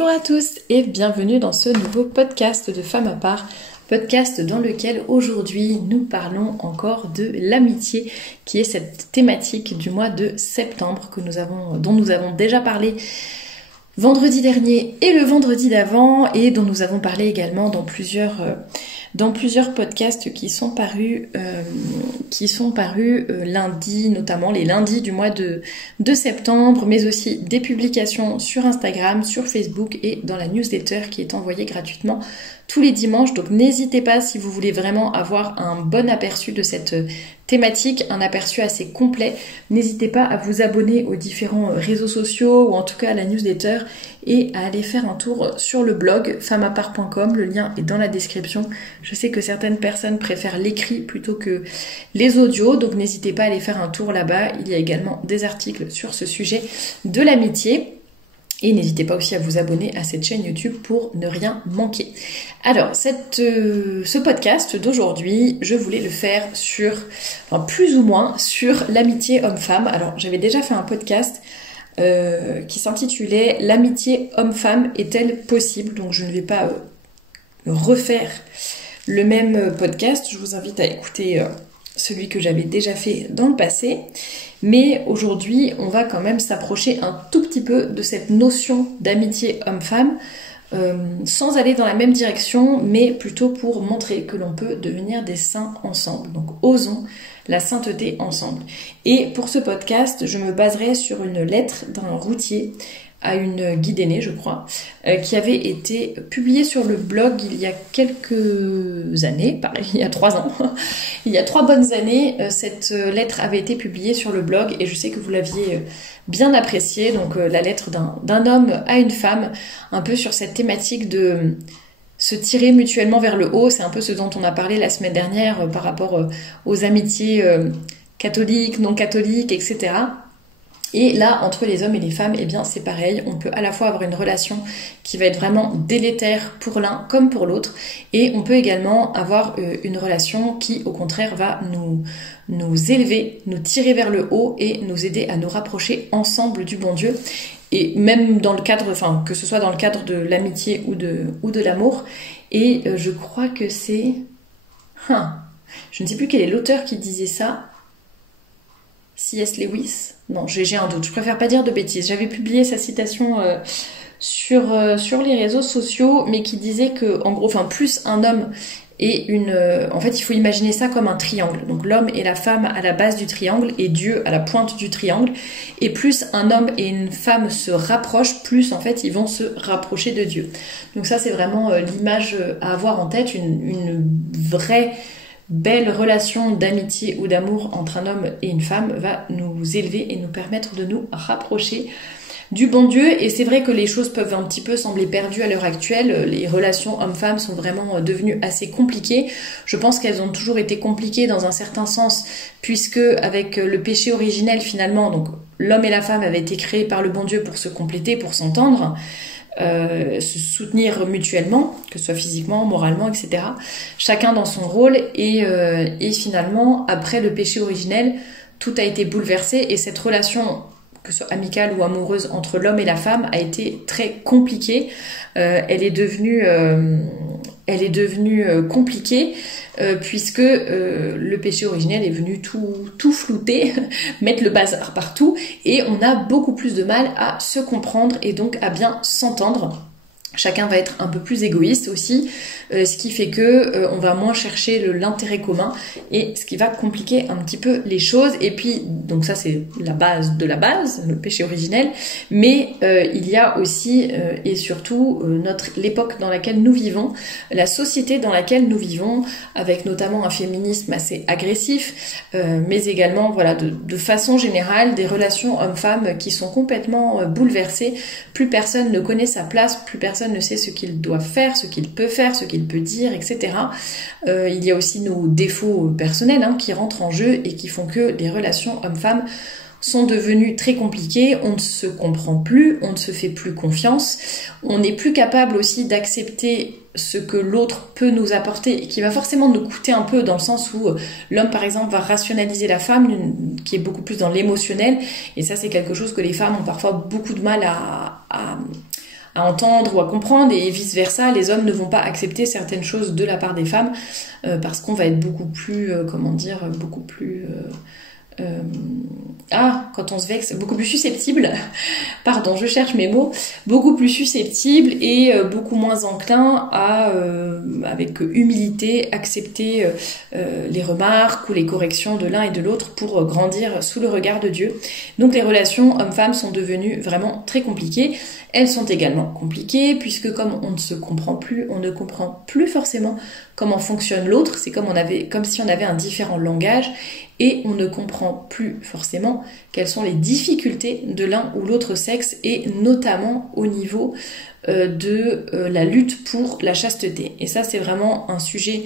Bonjour à tous et bienvenue dans ce nouveau podcast de Femmes à part, podcast dans lequel aujourd'hui nous parlons encore de l'amitié, qui est cette thématique du mois de septembre dont nous avons déjà parlé vendredi dernier et le vendredi d'avant, et dont nous avons parlé également dans plusieurs podcasts qui sont parus lundi, notamment les lundis du mois de septembre, mais aussi des publications sur Instagram, sur Facebook et dans la newsletter qui est envoyée gratuitement tous les dimanches. Donc n'hésitez pas, si vous voulez vraiment avoir un bon aperçu de cette thématique, un aperçu assez complet, n'hésitez pas à vous abonner aux différents réseaux sociaux ou en tout cas à la newsletter et à aller faire un tour sur le blog femmesapart.com. Le lien est dans la description. Je sais que certaines personnes préfèrent l'écrit plutôt que les audios, donc n'hésitez pas à aller faire un tour là-bas. Il y a également des articles sur ce sujet de l'amitié. Et n'hésitez pas aussi à vous abonner à cette chaîne YouTube pour ne rien manquer. Alors, ce podcast d'aujourd'hui, je voulais le faire plus ou moins sur l'amitié homme-femme. Alors, j'avais déjà fait un podcast qui s'intitulait « L'amitié homme-femme est-elle possible ?» Donc, je ne vais pas refaire le même podcast. Je vous invite à écouter celui que j'avais déjà fait dans le passé. Mais aujourd'hui, on va quand même s'approcher un tout petit peu de cette notion d'amitié homme-femme, sans aller dans la même direction, mais plutôt pour montrer que l'on peut devenir des saints ensemble. Donc osons la sainteté ensemble. Et pour ce podcast, je me baserai sur une lettre d'un routier à une guide aînée, je crois, qui avait été publiée sur le blog il y a quelques années, pareil, il y a 3 ans. Il y a 3 bonnes années, cette lettre avait été publiée sur le blog et je sais que vous l'aviez bien appréciée. Donc la lettre d'un homme à une femme, un peu sur cette thématique de se tirer mutuellement vers le haut. C'est un peu ce dont on a parlé la semaine dernière par rapport aux amitiés catholiques, non catholiques, etc. Et là, entre les hommes et les femmes, eh bien c'est pareil, on peut à la fois avoir une relation qui va être vraiment délétère pour l'un comme pour l'autre, et on peut également avoir une relation qui, au contraire, va nous élever, nous tirer vers le haut et nous aider à nous rapprocher ensemble du bon Dieu. Et même dans le cadre, que ce soit dans le cadre de l'amitié ou de l'amour. Et je crois que c'est... je ne sais plus quel est l'auteur qui disait ça. C.S. Lewis? Non, j'ai un doute. Je préfère pas dire de bêtises. J'avais publié sa citation sur les réseaux sociaux, mais qui disait que, en gros, plus un homme et en fait, il faut imaginer ça comme un triangle. Donc l'homme et la femme à la base du triangle et Dieu à la pointe du triangle. Et plus un homme et une femme se rapprochent, plus en fait ils vont se rapprocher de Dieu. Donc ça, c'est vraiment l'image à avoir en tête, une vraie belle relation d'amitié ou d'amour entre un homme et une femme va nous élever et nous permettre de nous rapprocher du bon Dieu. Et c'est vrai que les choses peuvent un petit peu sembler perdues à l'heure actuelle. Les relations hommes-femmes sont vraiment devenues assez compliquées. Je pense qu'elles ont toujours été compliquées dans un certain sens, puisque avec le péché originel finalement, donc l'homme et la femme avaient été créés par le bon Dieu pour se compléter, pour s'entendre, se soutenir mutuellement, que ce soit physiquement, moralement, etc. Chacun dans son rôle, et finalement, après le péché originel, tout a été bouleversé, et cette relation, que ce soit amicale ou amoureuse, entre l'homme et la femme a été très compliquée. Elle est devenue compliquée puisque le péché originel est venu tout flouter, mettre le bazar partout, et on a beaucoup plus de mal à se comprendre et donc à bien s'entendre. Chacun va être un peu plus égoïste aussi, ce qui fait que on va moins chercher l'intérêt commun, et ce qui va compliquer un petit peu les choses. Et puis, donc ça c'est la base de la base, le péché originel, mais il y a aussi et surtout l'époque dans laquelle nous vivons, la société dans laquelle nous vivons, avec notamment un féminisme assez agressif, mais également de façon générale des relations hommes-femmes qui sont complètement bouleversées. Plus personne ne connaît sa place, plus personne ne sait ce qu'il doit faire, ce qu'il peut faire, ce qu'il peut dire, etc. Il y a aussi nos défauts personnels qui rentrent en jeu et qui font que les relations hommes-femmes sont devenues très compliquées. On ne se comprend plus, on ne se fait plus confiance, on n'est plus capable aussi d'accepter ce que l'autre peut nous apporter et qui va forcément nous coûter un peu, dans le sens où l'homme par exemple va rationaliser la femme qui est beaucoup plus dans l'émotionnel, et ça c'est quelque chose que les femmes ont parfois beaucoup de mal entendre ou à comprendre, et vice-versa, les hommes ne vont pas accepter certaines choses de la part des femmes parce qu'on va être beaucoup plus, quand on se vexe, beaucoup plus susceptible, pardon, je cherche mes mots, beaucoup plus susceptible et beaucoup moins enclin à, avec humilité, accepter les remarques ou les corrections de l'un et de l'autre pour grandir sous le regard de Dieu. Donc les relations hommes-femmes sont devenues vraiment très compliquées. Elles sont également compliquées puisque comme on ne se comprend plus, on ne comprend plus forcément comment fonctionne l'autre. C'est comme si on avait un différent langage et on ne comprend plus forcément quelles sont les difficultés de l'un ou l'autre sexe et notamment au niveau de la lutte pour la chasteté. Et ça, c'est vraiment un sujet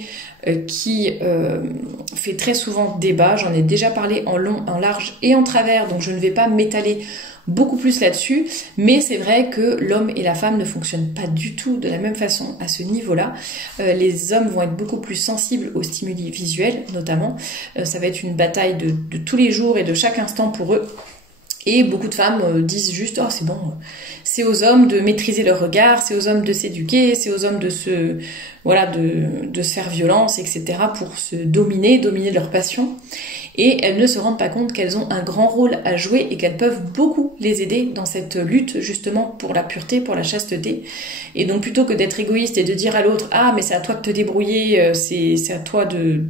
qui fait très souvent débat. J'en ai déjà parlé en long, en large et en travers, donc je ne vais pas m'étaler beaucoup plus là-dessus, mais c'est vrai que l'homme et la femme ne fonctionnent pas du tout de la même façon à ce niveau-là. Les hommes vont être beaucoup plus sensibles aux stimuli visuels, notamment. Ça va être une bataille de tous les jours et de chaque instant pour eux. Et beaucoup de femmes disent juste « Oh, c'est bon, c'est aux hommes de maîtriser leur regard, c'est aux hommes de s'éduquer, c'est aux hommes de se faire violence, etc. pour se dominer leur passion. » Et elles ne se rendent pas compte qu'elles ont un grand rôle à jouer et qu'elles peuvent beaucoup les aider dans cette lutte justement pour la pureté, pour la chasteté. Et donc plutôt que d'être égoïste et de dire à l'autre « Ah, mais c'est à toi de te débrouiller, c'est à toi de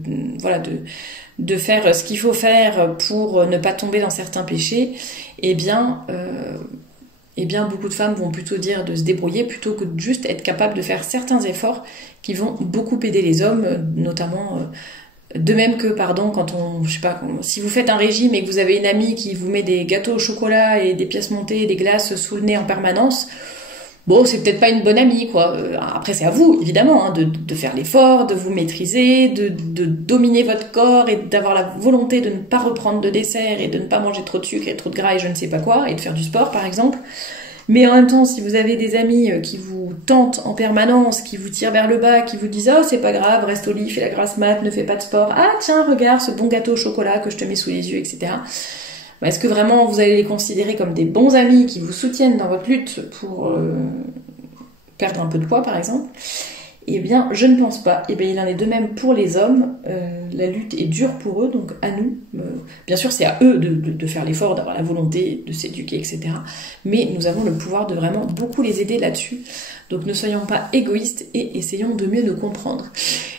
faire ce qu'il faut faire pour ne pas tomber dans certains péchés », eh bien beaucoup de femmes vont plutôt dire de se débrouiller plutôt que de juste être capable de faire certains efforts qui vont beaucoup aider les hommes, notamment de même que, si vous faites un régime et que vous avez une amie qui vous met des gâteaux au chocolat et des pièces montées et des glaces sous le nez en permanence, bon, c'est peut-être pas une bonne amie, quoi. Après, c'est à vous, évidemment, de faire l'effort, de vous maîtriser, de dominer votre corps et d'avoir la volonté de ne pas reprendre de dessert et de ne pas manger trop de sucre et trop de gras et je ne sais pas quoi, et de faire du sport, par exemple. Mais en même temps, si vous avez des amis qui vous tentent en permanence, qui vous tirent vers le bas, qui vous disent « Oh, c'est pas grave, reste au lit, fais la grasse mat, ne fais pas de sport. Ah, tiens, regarde ce bon gâteau au chocolat que je te mets sous les yeux, etc. » Est-ce que vraiment vous allez les considérer comme des bons amis qui vous soutiennent dans votre lutte pour perdre un peu de poids, par exemple? Eh bien, je ne pense pas. Eh bien, il en est de même pour les hommes. La lutte est dure pour eux, donc à nous. Bien sûr, c'est à eux de faire l'effort, d'avoir la volonté, de s'éduquer, etc. Mais nous avons le pouvoir de vraiment beaucoup les aider là-dessus. Donc ne soyons pas égoïstes et essayons de mieux nous comprendre.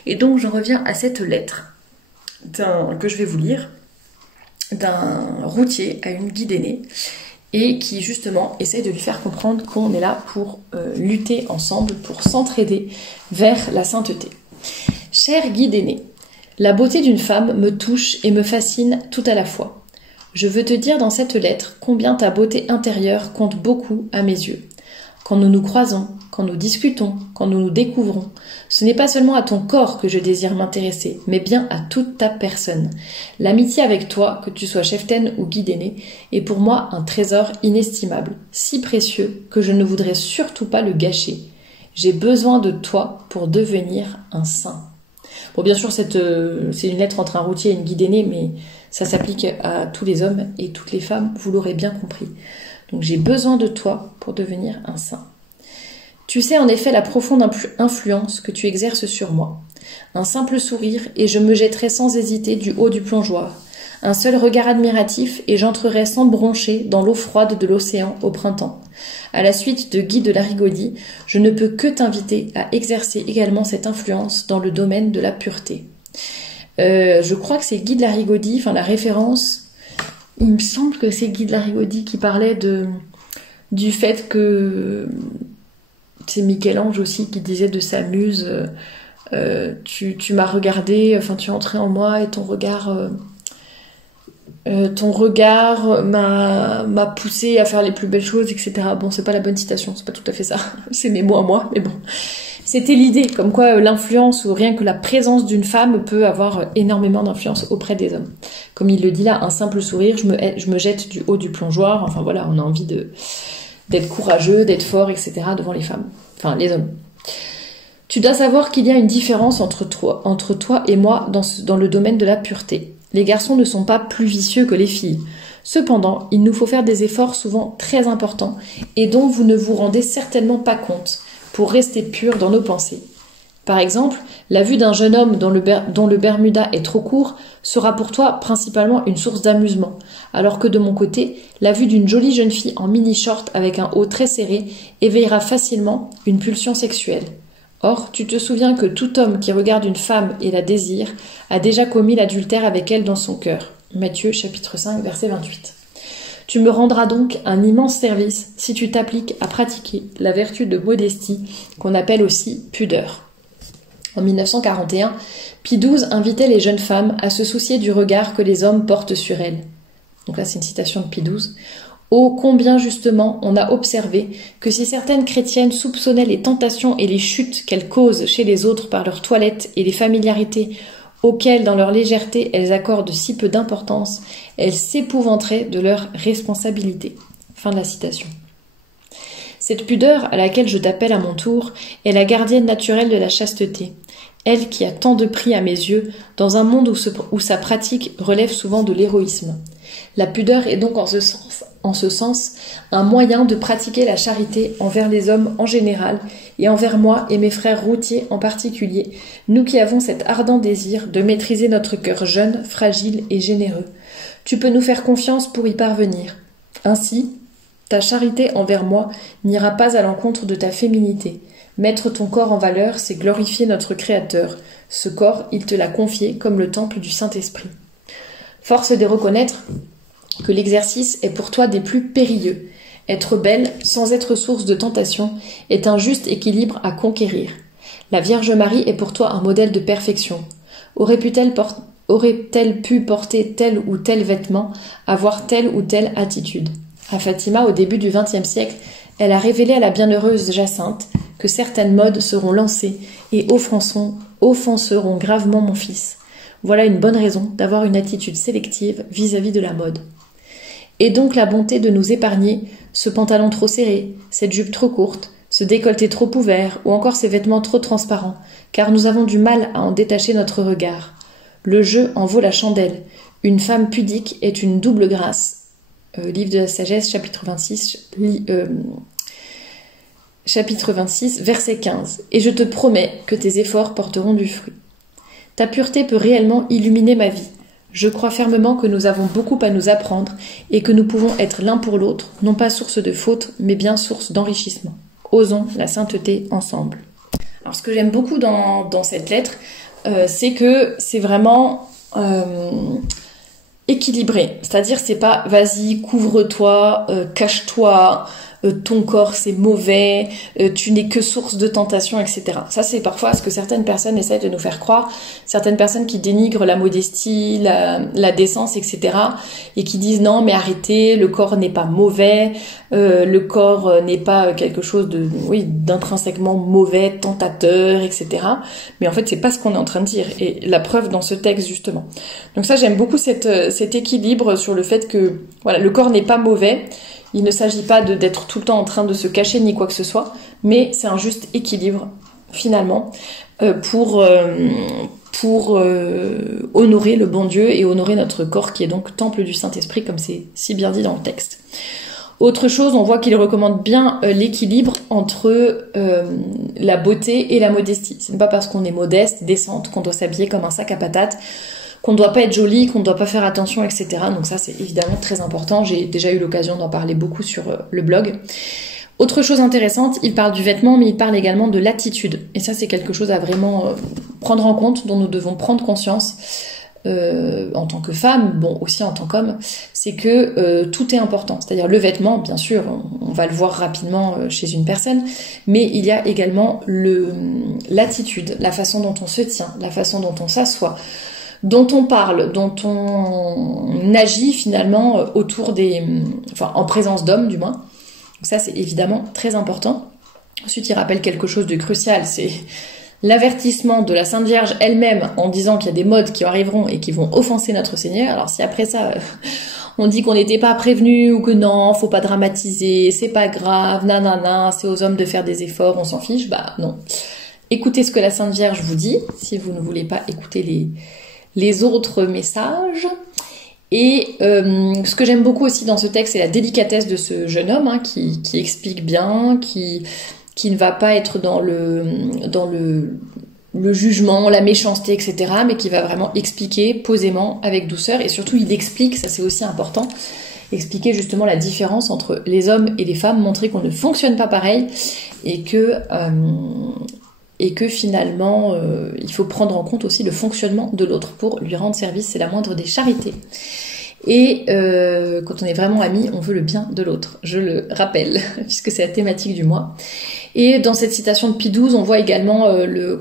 Et donc, j'en reviens à cette lettre que je vais vous lire, d'un routier à une guide aînée, et qui justement essaye de lui faire comprendre qu'on est là pour lutter ensemble, pour s'entraider vers la sainteté. Cher guide aîné, la beauté d'une femme me touche et me fascine tout à la fois. Je veux te dire dans cette lettre combien ta beauté intérieure compte beaucoup à mes yeux. Quand nous nous croisons, quand nous discutons, quand nous nous découvrons, ce n'est pas seulement à ton corps que je désire m'intéresser, mais bien à toute ta personne. L'amitié avec toi, que tu sois cheftaine ou guide aîné, est pour moi un trésor inestimable, si précieux que je ne voudrais surtout pas le gâcher. J'ai besoin de toi pour devenir un saint. Bon, bien sûr, c'est une lettre entre un routier et une guide aînée, mais ça s'applique à tous les hommes et toutes les femmes, vous l'aurez bien compris. Donc j'ai besoin de toi pour devenir un saint. Tu sais en effet la profonde influence que tu exerces sur moi. Un simple sourire et je me jetterai sans hésiter du haut du plongeoir. Un seul regard admiratif et j'entrerai sans broncher dans l'eau froide de l'océan au printemps. À la suite de Guy de Larigaudy, je ne peux que t'inviter à exercer également cette influence dans le domaine de la pureté. Je crois que c'est Guy de Larigaudy, la référence... Il me semble que c'est Guy de Larigaudy qui parlait du fait que c'est Michel-Ange aussi qui disait de sa muse tu m'as regardé, tu es entré en moi et ton regard m'a poussé à faire les plus belles choses, etc. Bon, c'est pas la bonne citation, c'est pas tout à fait ça, c'est mes mots à moi, mais bon. C'était l'idée, comme quoi l'influence ou rien que la présence d'une femme peut avoir énormément d'influence auprès des hommes. Comme il le dit là, un simple sourire, je me jette du haut du plongeoir, on a envie d'être courageux, d'être fort, etc. devant les femmes, les hommes. Tu dois savoir qu'il y a une différence entre toi et moi dans le domaine de la pureté. Les garçons ne sont pas plus vicieux que les filles. Cependant, il nous faut faire des efforts souvent très importants et dont vous ne vous rendez certainement pas compte pour rester pur dans nos pensées. Par exemple, la vue d'un jeune homme dont le Bermuda est trop court sera pour toi principalement une source d'amusement, alors que de mon côté, la vue d'une jolie jeune fille en mini-short avec un haut très serré éveillera facilement une pulsion sexuelle. Or, tu te souviens que tout homme qui regarde une femme et la désire a déjà commis l'adultère avec elle dans son cœur. Matthieu chapitre 5 verset 28. Tu me rendras donc un immense service si tu t'appliques à pratiquer la vertu de modestie qu'on appelle aussi pudeur. En 1941, Pie XII invitait les jeunes femmes à se soucier du regard que les hommes portent sur elles. Donc là, c'est une citation de Pie XII. « Oh, combien justement on a observé que si certaines chrétiennes soupçonnaient les tentations et les chutes qu'elles causent chez les autres par leur toilette et les familiarités auxquelles, dans leur légèreté, elles accordent si peu d'importance, elles s'épouvanteraient de leur responsabilité. » Fin de la citation. Cette pudeur à laquelle je t'appelle à mon tour est la gardienne naturelle de la chasteté, elle qui a tant de prix à mes yeux dans un monde où sa pratique relève souvent de l'héroïsme. La pudeur est donc en ce sens un moyen de pratiquer la charité envers les hommes en général et envers moi et mes frères routiers en particulier, nous qui avons cet ardent désir de maîtriser notre cœur jeune, fragile et généreux. Tu peux nous faire confiance pour y parvenir. Ainsi, ta charité envers moi n'ira pas à l'encontre de ta féminité. Mettre ton corps en valeur, c'est glorifier notre Créateur. Ce corps, il te l'a confié comme le temple du Saint-Esprit. Force est de reconnaître que l'exercice est pour toi des plus périlleux. Être belle, sans être source de tentation, est un juste équilibre à conquérir. La Vierge Marie est pour toi un modèle de perfection. Aurait-elle pu porter tel ou tel vêtement, avoir telle ou telle attitude? À Fatima, au début du XXe siècle, elle a révélé à la bienheureuse Jacinthe que certaines modes seront lancées et offenseront gravement mon fils. Voilà une bonne raison d'avoir une attitude sélective vis-à-vis de la mode. Et donc la bonté de nous épargner ce pantalon trop serré, cette jupe trop courte, ce décolleté trop ouvert ou encore ces vêtements trop transparents, car nous avons du mal à en détacher notre regard. Le jeu en vaut la chandelle. Une femme pudique est une double grâce. Livre de la sagesse, chapitre 26, verset 15. Et je te promets que tes efforts porteront du fruit. Ta pureté peut réellement illuminer ma vie. Je crois fermement que nous avons beaucoup à nous apprendre et que nous pouvons être l'un pour l'autre, non pas source de faute, mais bien source d'enrichissement. Osons la sainteté ensemble. Alors ce que j'aime beaucoup dans cette lettre, c'est que c'est vraiment équilibré. C'est-à-dire c'est pas vas-y, couvre-toi, cache-toi, ton corps c'est mauvais, tu n'es que source de tentation, etc. Ça c'est parfois ce que certaines personnes essayent de nous faire croire, certaines personnes qui dénigrent la modestie, la décence, etc. et qui disent non mais arrêtez, le corps n'est pas mauvais, le corps n'est pas quelque chose d'intrinsèquement mauvais, tentateur, etc. Mais en fait c'est pas ce qu'on est en train de dire, et la preuve dans ce texte justement. Donc ça j'aime beaucoup cet équilibre sur le fait que voilà, le corps n'est pas mauvais. Il ne s'agit pas d'être tout le temps en train de se cacher ni quoi que ce soit, mais c'est un juste équilibre, finalement, pour honorer le bon Dieu et honorer notre corps qui est donc temple du Saint-Esprit, comme c'est si bien dit dans le texte. Autre chose, on voit qu'il recommande bien l'équilibre entre la beauté et la modestie. Ce n'est pas parce qu'on est modeste, décente, qu'on doit s'habiller comme un sac à patates, qu'on ne doit pas être jolie, qu'on ne doit pas faire attention, etc. Donc ça, c'est évidemment très important. J'ai déjà eu l'occasion d'en parler beaucoup sur le blog. Autre chose intéressante, il parle du vêtement, mais il parle également de l'attitude. Et ça, c'est quelque chose à vraiment prendre en compte, dont nous devons prendre conscience en tant que femme, bon, aussi en tant qu'homme. C'est que tout est important. C'est-à-dire le vêtement, bien sûr, on va le voir rapidement chez une personne, mais il y a également l'attitude, la façon dont on se tient, la façon dont on s'assoit, dont on parle, dont on agit finalement en présence d'hommes du moins. Donc ça c'est évidemment très important. Ensuite il rappelle quelque chose de crucial, c'est l'avertissement de la Sainte Vierge elle-même en disant qu'il y a des modes qui arriveront et qui vont offenser notre Seigneur. Alors si après ça on dit qu'on n'était pas prévenu ou que non, faut pas dramatiser, c'est pas grave, nanana, c'est aux hommes de faire des efforts, on s'en fiche, bah non. Écoutez ce que la Sainte Vierge vous dit, si vous ne voulez pas écouter les autres messages. Et ce que j'aime beaucoup aussi dans ce texte, c'est la délicatesse de ce jeune homme hein, qui explique bien, qui ne va pas être dans le jugement, la méchanceté, etc., mais qui va vraiment expliquer posément, avec douceur, et surtout il explique, ça c'est aussi important, expliquer justement la différence entre les hommes et les femmes, montrer qu'on ne fonctionne pas pareil, et que finalement il faut prendre en compte aussi le fonctionnement de l'autre pour lui rendre service, c'est la moindre des charités. Et quand on est vraiment amis, on veut le bien de l'autre, je le rappelle, puisque c'est la thématique du mois. Et dans cette citation de Pie XII, on voit également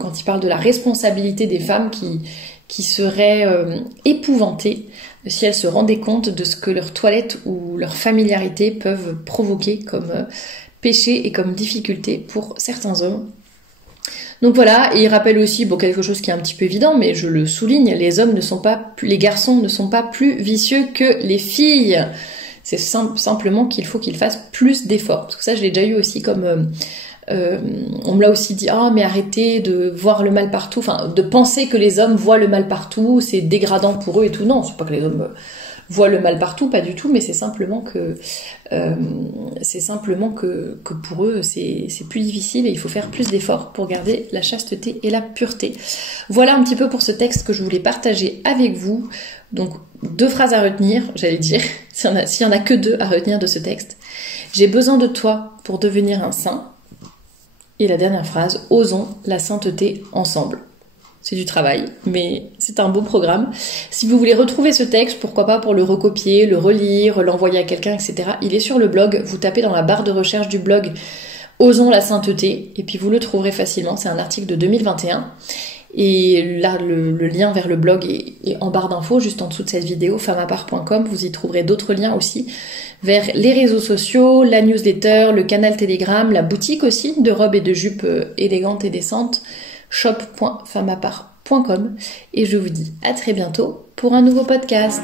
quand il parle de la responsabilité des femmes qui seraient épouvantées si elles se rendaient compte de ce que leur toilette ou leur familiarité peuvent provoquer comme péché et comme difficulté pour certains hommes. Donc voilà, et il rappelle aussi quelque chose qui est un petit peu évident, mais je le souligne, les garçons ne sont pas plus vicieux que les filles. C'est simplement qu'il faut qu'ils fassent plus d'efforts. Parce que ça, je l'ai déjà eu aussi comme... on me l'a aussi dit, mais arrêtez de voir le mal partout, enfin de penser que les hommes voient le mal partout, c'est dégradant pour eux et tout. Non, c'est pas que les hommes voient le mal partout, pas du tout, mais c'est simplement que pour eux c'est plus difficile et il faut faire plus d'efforts pour garder la chasteté et la pureté. Voilà un petit peu pour ce texte que je voulais partager avec vous. Donc 2 phrases à retenir, j'allais dire, s'il y en a que 2 à retenir de ce texte. J'ai besoin de toi pour devenir un saint. Et la dernière phrase, osons la sainteté ensemble. C'est du travail, mais c'est un beau programme. Si vous voulez retrouver ce texte, pourquoi pas pour le recopier, le relire, l'envoyer à quelqu'un, etc. Il est sur le blog, vous tapez dans la barre de recherche du blog « Osons la sainteté » et puis vous le trouverez facilement, c'est un article de 2021. Et là, le lien vers le blog est en barre d'infos, juste en dessous de cette vidéo, femmeapart.com. Vous y trouverez d'autres liens aussi vers les réseaux sociaux, la newsletter, le canal Telegram, la boutique aussi de robes et de jupes élégantes et décentes, shop.femmeapart.com. Et je vous dis à très bientôt pour un nouveau podcast.